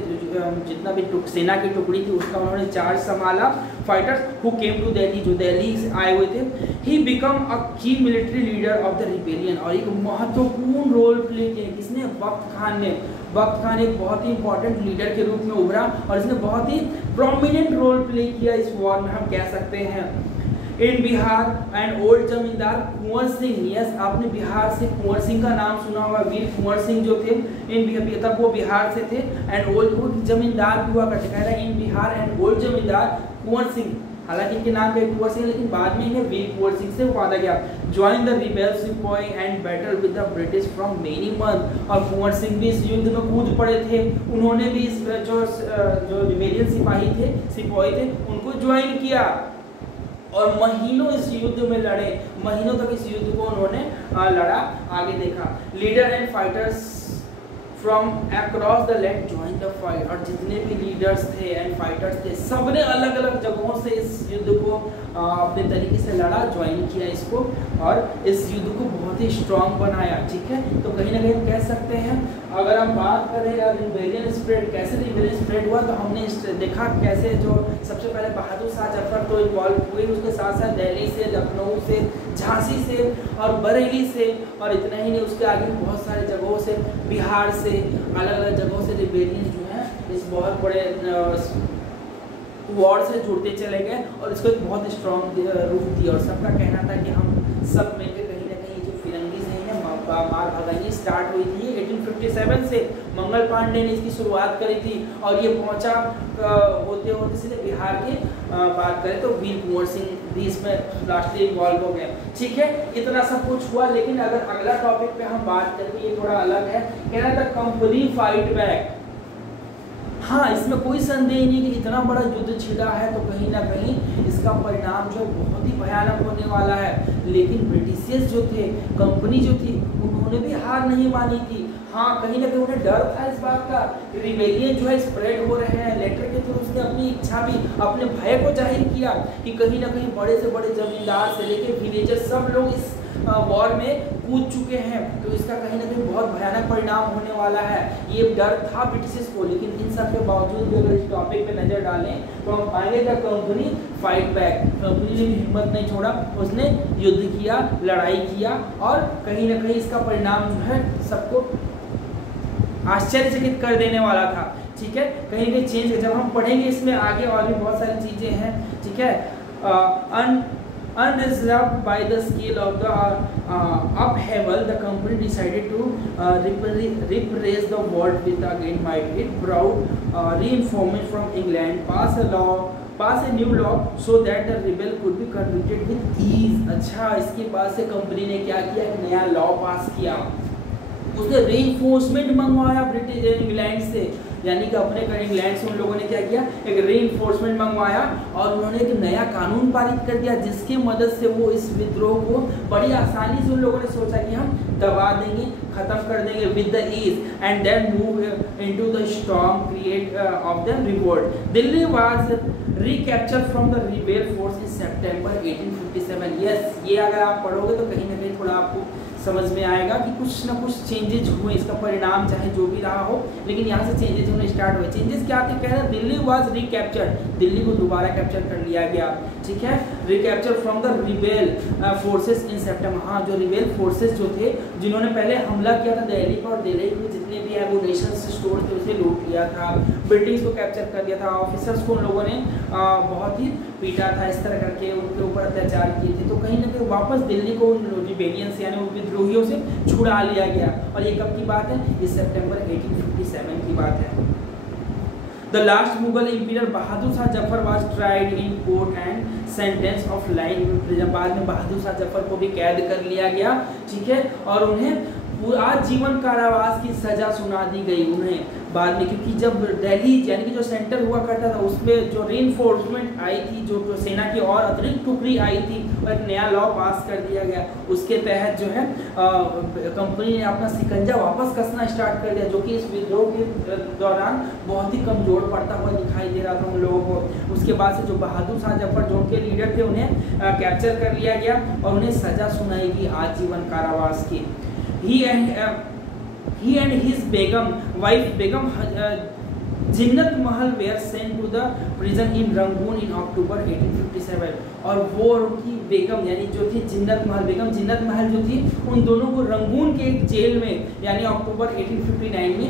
जितना भी सेना की टुकड़ी थी उसका उन्होंने चार्ज संभाला। Fighters who came to Delhi, जो दिल्ली से आए हुए थे। ही बिकम अ की military leader of the rebellion, और एक महत्वपूर्ण रोल प्ले किया किसने, बख्त खान ने। बख्त खान एक बहुत ही इंपॉर्टेंट लीडर के रूप में उभरा और इसने बहुत ही प्रोमिनेंट रोल प्ले किया इस वॉर में, हम कह सकते हैं। इन बिहार एंड ओल्ड जमींदार कुंवर सिंह, यस आपने बिहार से कुंवर सिंह का नाम सुना होगा, वीर कुंवर सिंह जो थे इन तब वो बिहार से थे एंड ओल्ड जमींदार भी हुआ करते, कह रहा है इन बिहार एंड ओल्ड जमींदार कुंवर सिंह, हालांकि इनके नाम पे कुंवर सिंह लेकिन बाद में इन्हें वीर कुंवर सिंह से वादा गया। ज्वाइन द रिबेल सिपाही and battle with the British from many month, और कुंवर सिंह भी इस युद्ध में कूद पड़े थे, उन्होंने भी इस जो रिबेलियन सिपाही थे उनको ज्वाइन किया और महीनों इस युद्ध में लड़े, महीनों तक इस युद्ध को उन्होंने लड़ा। आगे देखा leader and fighters from across the land join the fight, और जितने भी लीडर्स थे एंड फाइटर्स थे सबने अलग अलग जगहों से इस युद्ध को अपने तरीके से लड़ा, ज्वाइन किया इसको और इस युद्ध को बहुत ही स्ट्रॉन्ग बनाया। ठीक है, तो कहीं ना कहीं कह सकते हैं अगर हम बात करें रिबेलियन स्प्रेड, कैसे रिबेलियन स्प्रेड हुआ, तो हमने देखा कैसे जो सबसे पहले बहादुर शाह जफर तो इन्वॉल्व हुए, उसके साथ साथ दिल्ली से, लखनऊ से, झांसी से और बरेली से, और इतना ही नहीं उसके आगे बहुत सारे जगहों से, बिहार से, अलग अलग जगहों से रिबेलियन जो है इस बहुत बड़े वॉर से जुड़ते चले गए और इसको एक बहुत स्ट्रॉन्ग रूप दिया। और सबका कहना था कि हम सब मिलकर कहीं ना कहीं जो फिरंगी से है मार भगाई स्टार्ट हुई थी 1857 से, मंगल पांडे ने इसकी शुरुआत करी थी और ये पहुंचा होते होते सीधे बिहार की बात करें तो वीर कुंवर सिंह भी इसमें लास्टली इन्वॉल्व हो गए। ठीक है, इतना सब कुछ हुआ, लेकिन अगर अगला टॉपिक पे हम बात करें ये थोड़ा अलग है, कहना था कंपनी फाइट बैक हाँ, इसमें कोई संदेह नहीं कि इतना बड़ा युद्ध छिड़ा है तो कहीं ना कहीं इसका परिणाम जो बहुत ही भयानक होने वाला है। लेकिन ब्रिटिशर्स जो थे, कंपनी जो थी, उन्होंने भी हार नहीं मानी थी। हाँ, कहीं ना कहीं उन्हें डर था इस बात का, रिबेलियन जो है स्प्रेड हो रहे हैं। लेटर के थ्रू उसने अपनी इच्छा भी, अपने भय को जाहिर किया कि कहीं ना कहीं बड़े से बड़े जमींदार से लेके विलेजर्स सब लोग इस वॉर में कूद चुके हैं, तो इसका कहीं ना कहीं बहुत भयानक परिणाम होने वाला है। ये डर था ब्रिटिशर्स को। लेकिन इन सब के बावजूद भी अगर इस टॉपिक पे नजर डालें तो हम पाएंगे कि कंपनी फाइट बैक, कंपनी ने भी हिम्मत नहीं छोड़ा, उसने युद्ध किया, लड़ाई किया और कहीं ना कहीं इसका परिणाम जो है सबको आश्चर्यचकित कर देने वाला था। ठीक है, कहीं कहीं चेंज, जब हम पढ़ेंगे इसमें आगे और भी बहुत सारी चीजें हैं। ठीक है, unreserved by the scale of the upheaval, the company decided to repress the world with again might. It brought reinforcement from England, pass a new law so that the rebel could be convicted with ease. अच्छा, इसके बाद से कंपनी ने क्या किया, एक नया लॉ पास किया। उसने रीइंफोर्समेंट मंगवाया ब्रिटिश इंग्लैंड से, यानी कि अपने इंग्लैंड से उन लोगों ने क्या किया, एक रीइंफोर्समेंट मंगवाया और उन्होंने एक नया कानून पारित कर दिया जिसकी मदद से वो इस विद्रोह को बड़ी आसानी से उन लोगों ने सोचा कि हम दबा देंगे, खत्म कर देंगे with the ease and then move into the storm create of the revolt. Delhi was recaptured from the rebel force in September 1857। यस, ये अगर आप पढ़ोगे तो कहीं ना कहीं थोड़ा आपको समझ में आएगा कि कुछ ना कुछ चेंजेज हुए, इसका परिणाम चाहे जो भी रहा हो, लेकिन यहाँ से चेंजेज होने स्टार्ट हुए। चेंजेस क्या थे, कह रहे हैं दिल्ली वाज रिकैप्चर्ड, दिल्ली को दोबारा कैप्चर कर लिया गया। ठीक है, recapture from the rebel forces in September. हाँ, जो रिबेल फोर्सेस जो थे, जिन्होंने पहले हमला किया था दिल्ली पर, और दिल्ली में जितने भी एमुनेशन स्टोर थे उसे लूट लिया था, बिल्डिंग्स को कैप्चर कर लिया था, ऑफिसर्स को उन लोगों ने बहुत ही पीटा था, इस तरह करके उनके ऊपर अत्याचार किए थे। तो कहीं ना कहीं वापस दिल्ली को उन रिबेलियंस यानी उन विद्रोहियों से छुड़ा लिया गया। और ये कब की बात है, इस सितंबर 1857 की बात है। The last Mughal Emperor Bahadur Shah Zafar was tried in court and sentenced of life in prison। बाद में बहादुर शाह जफर को भी कैद कर लिया गया। ठीक है, और उन्हें आजीवन कारावास की सजा सुना दी गई उन्हें बाद में, क्योंकि जब दिल्ली यानी कि जो सेंटर हुआ करता था उसमें जो रीइंफोर्समेंट आई थी, जो सेना की और अतिरिक्त टुकड़ी आई थी, और एक नया लॉ पास कर दिया गया। उसके तहत जो है कंपनी ने अपना सिकंजा वापस कसना स्टार्ट कर दिया, जो कि इस विद्रोह के दौरान बहुत ही कमजोर पड़ता हुआ दिखाई दे रहा था उन लोगों को। उसके बाद से जो बहादुर शाह जफर जो उनके लीडर थे, उन्हें कैप्चर कर लिया गया और उन्हें सजा सुनाई गई आजीवन कारावास की। He and his wife Begum Zinat Mahal were sent to the prison in Rangoon in October 1857। और वो उनकी बेगम यानी जो थी जिन्नत महल, बेगम जिन्नत महल जो थी, उन दोनों को रंगून के एक जेल में यानी अक्टूबर 1859 में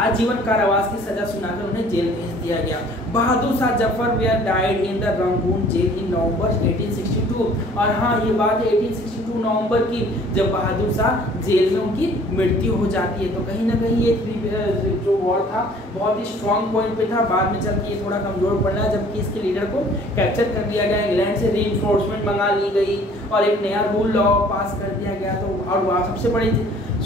आजीवन कारावास की सजा सुनाकर उन्हें जेल भेज दिया गया। Bahadur Shah Zafar were died in the Rangoon jail in November 1862। और हाँ, ये बात है 1862 नवंबर की, जब बहादुर शाह जेल में उनकी मृत्यु हो जाती है। तो कहीं ना कहीं ये जो वॉर था बहुत ही स्ट्रॉन्ग पॉइंट पे था। बाद में चल के ये थोड़ा कमजोर पड़ रहा है, जबकि इसके लीडर को कैप्चर कर लिया गया, इंग्लैंड से रीइंफोर्समेंट मंगा ली गई और एक नया रूल लॉ पास कर दिया गया। तो और वहाँ सबसे बड़ी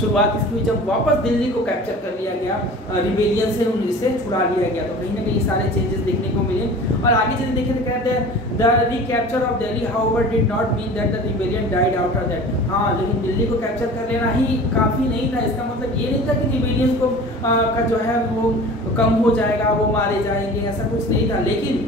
शुरुआत इसकी हुई जब वापस दिल्ली को कैप्चर कर लिया गया, रिबेलियन से उनसे छुड़ा लिया गया। तो कहीं ना कहीं सारे चेंजेस देखने को मिले। और आगे चलिए देखिए, तो कहते हैं the recapture of Delhi however did not mean that the rebellion died after that. हाँ, लेकिन दिल्ली को कैप्चर कर लेना ही काफ़ी नहीं था। इसका मतलब ये नहीं था कि रिबेलियन को का जो है वो कम हो जाएगा, वो मारे जाएंगे, ऐसा कुछ नहीं था। लेकिन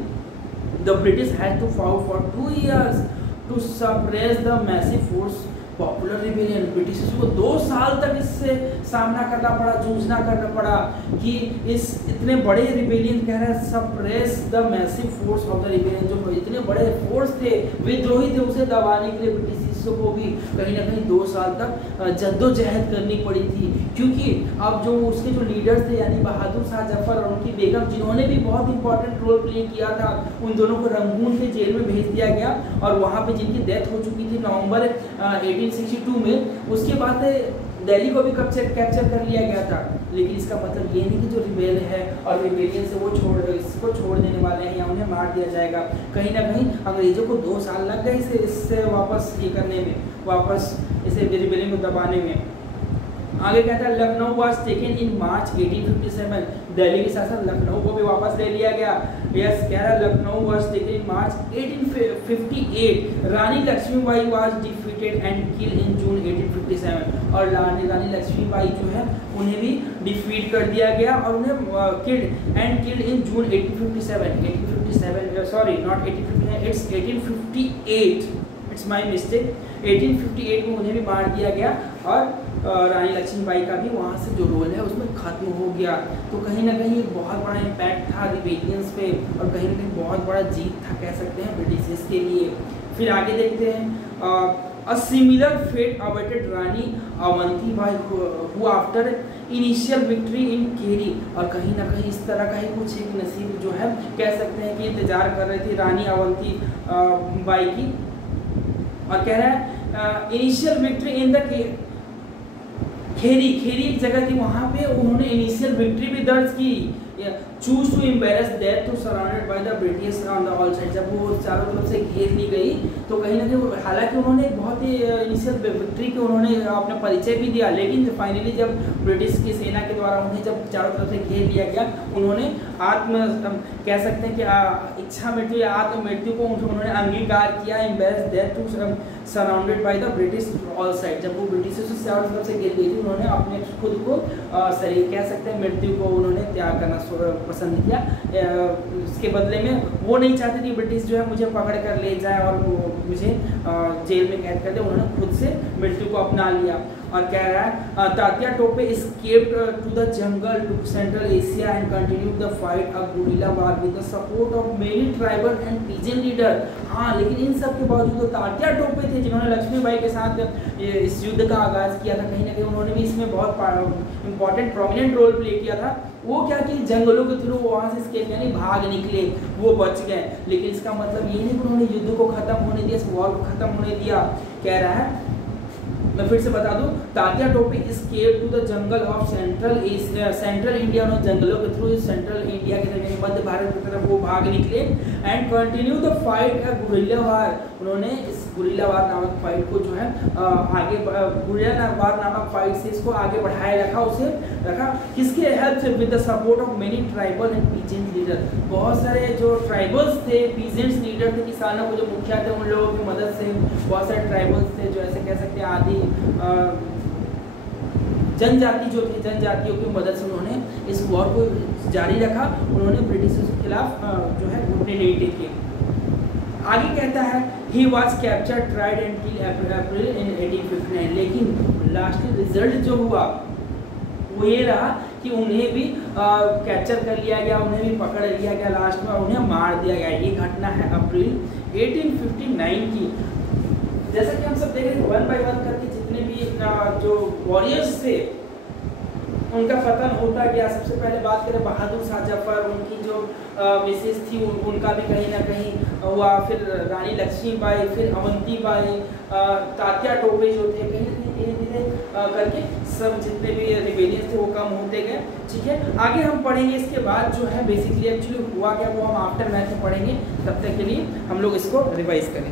the British had to fought for 2 years to suppress the massive force popular rebellion. British को 2 साल तक इससे सामना करना पड़ा, जूझना करना पड़ा कि इस इतने बड़े रिबेलियन कह रहे हैं suppress the massive force of the rebellion, जो इतने बड़े फोर्स थे, विद्रोही थे, उसे दबाने के लिए ब्रिटिश को भी कहीं ना कहीं 2 साल तक जद्दोजहद करनी पड़ी थी। क्योंकि अब जो उसके जो लीडर्स थे यानी बहादुर शाह जफर और उनकी बेगम, जिन्होंने भी बहुत इंपॉर्टेंट रोल प्ले किया था, उन दोनों को रंगून के जेल में भेज दिया गया और वहाँ पे जिनकी डेथ हो चुकी थी नवंबर 1862 में, उसके बाद दिल्ली को भी कैप्चर कर लिया गया था। लेकिन इसका मतलब ये नहीं कि जो रिबेल है और रिबेलियन से वो इसको छोड़ देने वाले हैं या उन्हें मार दिया जाएगा। कहीं ना कहीं अंग्रेजों को 2 साल लग गए इससे वापस ये करने में, वापस इसे रिबेलियन को दबाने में। आगे कहता है लखनऊ वाज टेकन इन मार्च 1857, दिल्ली के साथ साथ लखनऊ को भी वापस ले लिया गया। यस, कह रहा है Lucknow was taken in March 1858, Rani Lakshmibai was defeated and killed in June 1857, और रानी लक्ष्मीबाई जो है उन्हें भी डिफीट कर दिया गया और उन्हें killed in June 1857, sorry not 1859, it's 1858, it's my mistake, 1858 में उन्हें भी मार दिया गया और रानी लक्ष्मीबाई का भी वहाँ से जो रोल है उसमें खत्म हो गया। तो कहीं ना कहीं एक बहुत बड़ा इम्पैक्ट था रिबेलियंस पे और कहीं ना कहीं बहुत बड़ा जीत था कह सकते हैं ब्रिटिशर्स के लिए। फिर आगे देखते हैं a similar fate awaited Rani Avantibai who after initial victory in Kheri, और कहीं ना कहीं इस तरह का ही कुछ एक नसीब जो है कह सकते हैं कि इंतजार कर रही थी रानी अवंती बाई की। और कह रहा है इनिशियल विक्ट्री इन द खेरी एक जगह थी वहां पे उन्होंने इनिशियल विक्ट्री भी दर्ज की। Choose to embrace death to surrounded by the British on the all side, जब वो चारों तरफ से घेर ली गई तो कहीं ना कहीं हालांकि उन्होंने एक बहुत ही इनिशियल विक्ट्री के उन्होंने अपना परिचय भी दिया, लेकिन फाइनली जब ब्रिटिश की सेना के द्वारा उन्हें जब चारों तरफ से घेर लिया गया उन्होंने कह सकते हैं कि इच्छा मृत्यु या आत्म मृत्यु को उन्होंने अंगीकार किया। Embrace death to surrounded by the British all side, जब वो ब्रिटिशर्स से चारों तरफ से घेर गई थी उन्होंने अपने खुद को शरीर कह सकते हैं मृत्यु को उन्होंने त्याग करना पसंद किया। उसके बदले में वो नहीं चाहते कि ब्रिटिश जो है मुझे पकड़ कर ले जाए और मुझे जेल में कैद कर दे, उन्होंने खुद से मृत्यु को अपना लिया। और कह रहा है Tatya Tope escaped to the jungle to Central Asia and continued the fight a guerrilla war with the support of many tribal and peasant leader। हाँ, लेकिन इन सब के बावजूद तो तात्या टोपे थे जिन्होंने लक्ष्मीबाई के साथ इस युद्ध का आगाज किया था, कहीं ना कहीं उन्होंने भी इसमें बहुत इंपॉर्टेंट प्रोमिनेंट रोल प्ले किया था। वो क्या कि जंगलों के थ्रू वहाँ से escape यानी भाग निकले, वो बच गए, लेकिन इसका मतलब ये नहीं कि उन्होंने युद्ध को खत्म होने दिया, इस वॉर को खत्म होने दिया। कह रहा है मैं फिर से बता दूं, Tatya Tope escaped to the jungle of central India, उन्होंने जंगलों के थ्रू सेंट्रल इंडिया के तरफ मध्य भारत की तरफ वो भाग निकले and continue the fight a guerrilla war, उन्होंने इस गुरिल्ला वार नामक फाइट को जो है आगे गुरिल्ला वार नामक फाइट से इसको आगे बढ़ाए रखा किसके हेल्प से, with the support of many tribal and peasant leader, बहुत सारे जो ट्राइबल्स थे पीजेंट्स लीडर थे, किसानों को जो मुखिया थे उन लोगों की मदद से, बहुत सारे ट्राइबल्स थे जो ऐसे कह सकते हैं आदि जनजाति जो थी जनजातियों की मदद से उन्होंने इस वॉर को जारी रखा, उन्होंने ब्रिटिशर्स के खिलाफ जो है घुटने नहीं टेके। आगे कहता है he was captured tried and killed April in 1859, लेकिन लास्ट रिजल्ट जो हुआ वो ये रहा कि उन्हें भी कैप्चर कर लिया गया, उन्हें भी पकड़ लिया गया, लास्ट में उन्हें मार दिया गया। ये घटना है अप्रैल 1859 की। जैसा कि हम सब देख रहे हैं वन बाय वन करके जितने भी जो वॉरियर्स थे उनका पतन होता गया। सबसे पहले बात करें बहादुर शाह जफर, उनकी जो मिसेस थी उनका भी कहीं ना कहीं हुआ, फिर रानी लक्ष्मीबाई, फिर अवंतीबाई, तात्या टोपे जो थे, कहीं ना कहीं धीरे धीरे करके सब जितने भी रिबेलियंस थे वो कम होते गए। ठीक है, आगे हम पढ़ेंगे इसके बाद जो है बेसिकली एक्चुअली हुआ क्या वो हम आफ्टर मैथ में पढ़ेंगे। तब तक के लिए हम लोग इसको रिवाइज करें।